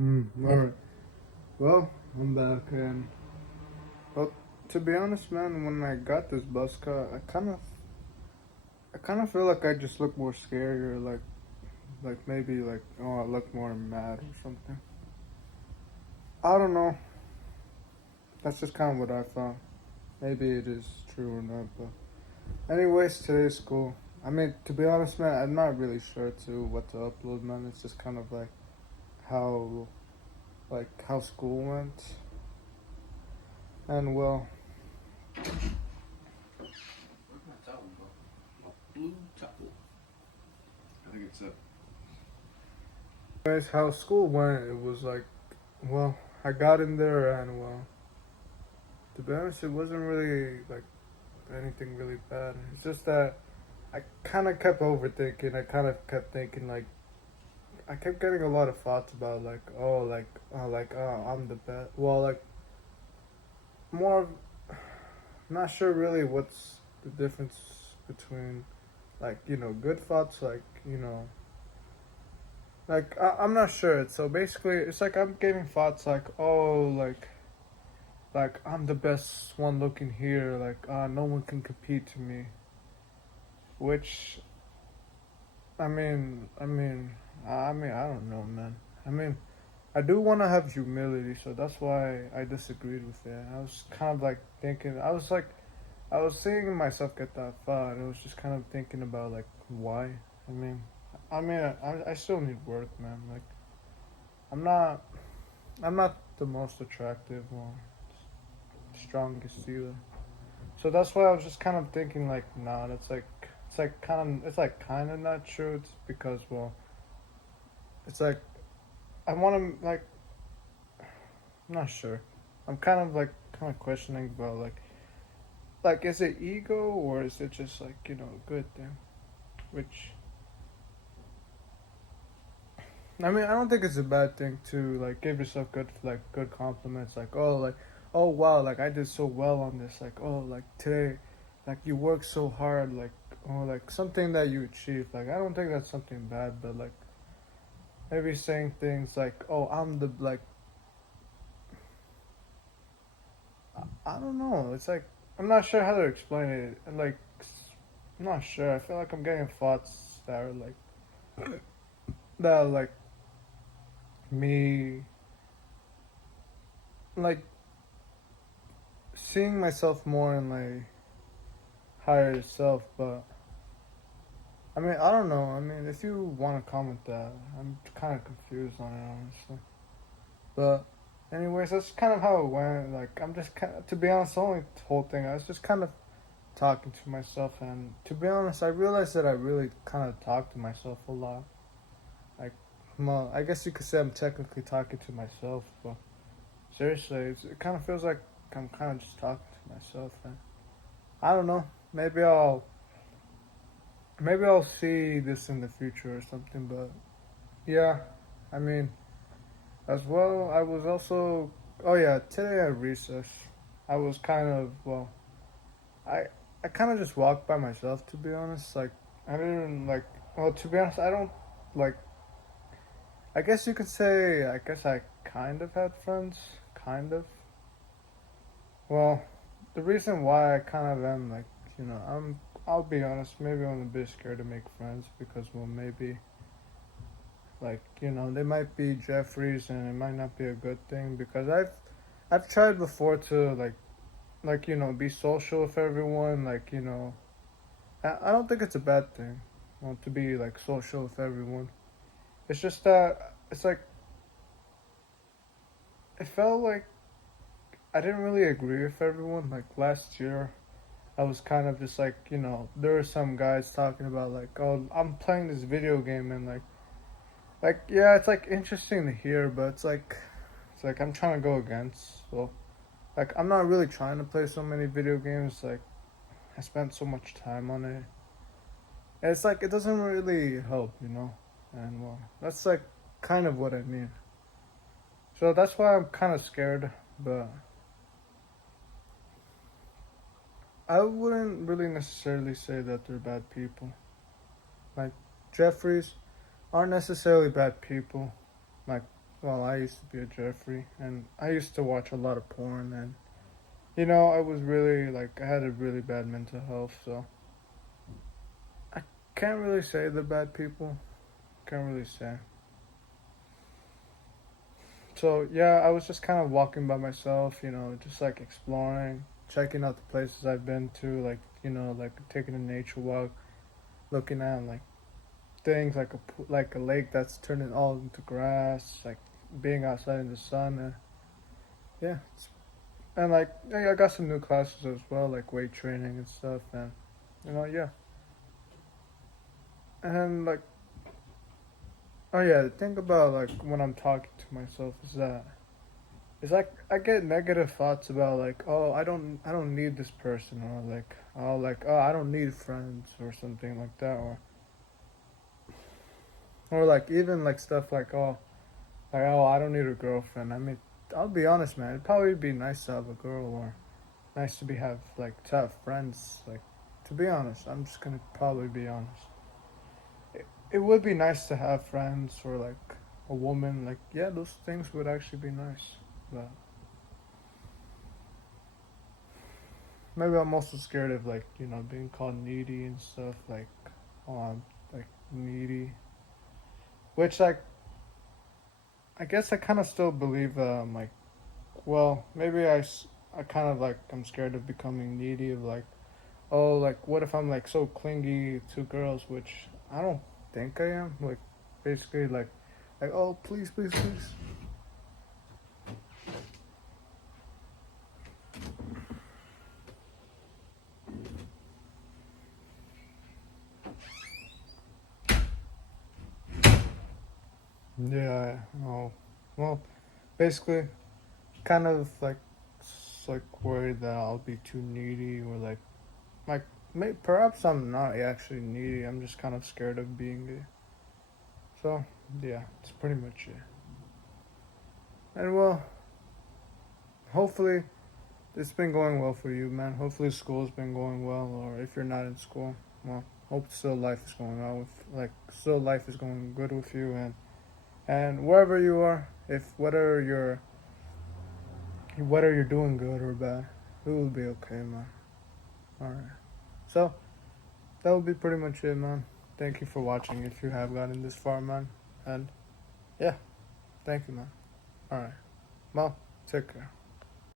Alright. Well, I'm back, and well, to be honest, man, when I got this buzz cut, I kind of feel like I just look more scarier, like maybe like I look more mad or something. I don't know. That's just kind of what I found. Maybe it is true or not, but anyways, today's school. I mean, to be honest, man, I'm not really sure to what to upload, man. It's just kind of how how school went, and well, Where's my towel, bro? My blue towel. I think it's it. anyways, how school went. It was like, well, I got in there, and well, to be honest, it wasn't really like anything really bad. It's just that I kind of kept overthinking. I kind of kept thinking like I kept getting a lot of thoughts about I'm the best. Well, like more. I'm not sure really what's the difference between good thoughts I'm not sure. So basically, it's like I'm getting thoughts like like I'm the best one looking here. Like no one can compete to me. Which I don't know, man. I mean, I do want to have humility, so that's why I disagreed with it. I was kind of like thinking, I was seeing myself get that thought. I was just kind of thinking about like why. I mean, I still need work, man. Like, I'm not, I'm not the most attractive or strongest either. So that's why I was just kind of thinking like, nah, it's like kind of not true. It's because well, it's like I want to like I'm not sure. I'm kind of questioning about like is it ego or is it just like a good thing? Which I mean I don't think it's a bad thing to like give yourself good compliments like oh wow like I did so well on this like oh like today like you worked so hard like oh like something that you achieved like I don't think that's something bad but like maybe saying things like oh I'm the like I don't know. It's like I'm not sure how to explain it. Like I'm not sure. I feel like I'm getting thoughts that are like me like seeing myself more in like higher self. But I mean I don't know. I mean if you want to comment that, I'm kind of confused on it honestly. But anyways, that's kind of how it went. Like I'm just kind of to be honest, the only whole thing I was just kind of talking to myself, and to be honest, I realized that I really kind of talk to myself a lot. Like, well, I guess you could say I'm technically talking to myself, but seriously, it kind of feels like I'm kind of just talking to myself, and I don't know. Maybe I'll see this in the future or something. But yeah, I mean, as well, I was also. Oh yeah, today at recess, I was kind of well. I I kind of just walked by myself to be honest. Like I didn't like. Well, to be honest, I don't like. I guess you could say. I guess I kind of had friends. Kind of. Well, the reason why I kind of am like, I'm. I'll be honest. Maybe I'm a bit scared to make friends because, well, maybe like they might be Jeffries and it might not be a good thing because I've tried before to be social with everyone. I don't think it's a bad thing, to be like social with everyone. It's just that it's like it felt like I didn't really agree with everyone. Like last year, I was kind of just like there were some guys talking about like oh I'm playing this video game and like yeah it's like interesting to hear but it's like I'm trying to go against so like I'm not really trying to play so many video games like I spent so much time on it and it's like it doesn't really help and well that's like kind of what I mean. So that's why I'm kind of scared, but I wouldn't really necessarily say that they're bad people. Like Jeffries aren't necessarily bad people. Like well, I used to be a Jeffrey, and I used to watch a lot of porn, and I was really like I had a really bad mental health, so I can't really say they're bad people. Can't really say. So yeah, I was just kind of walking by myself, just like exploring, checking out the places I've been to, like like taking a nature walk, looking at like things like like a lake that's turning all into grass, like being outside in the sun, and yeah, and like I got some new classes as well, like weight training and stuff, and yeah, and like oh yeah, the thing about like when I'm talking to myself is that it's like I get negative thoughts about like oh I don't need this person or like oh I don't need friends or something like that or like even like stuff like oh I don't need a girlfriend. I mean I'll be honest, man. It'd probably be nice to have a girl or nice to be have like to have friends. Like to be honest, I'm just gonna probably be honest. It would be nice to have friends or like a woman. Like yeah, those things would actually be nice. But maybe I'm also scared of like being called needy and stuff. Like oh I'm like needy, which like I guess I kind of still believe like well maybe I kind of like I'm scared of becoming needy of like oh like what if I'm like so clingy to girls, which I don't think I am. Like basically like oh please please please. Yeah. Oh well basically kind of like like worried that I'll be too needy or like perhaps I'm not actually needy. I'm just kind of scared of being gay. So yeah, it's pretty much it. And well, hopefully it's been going well for you, man. Hopefully school's been going well, or if you're not in school, well, hope still life is going well with still life is going good with you, and wherever you are, if whether you're doing good or bad, it will be okay, man. All right. So that will be pretty much it, man. Thank you for watching. If you have gotten this far, man, and yeah, thank you, man. All right. Well, take care.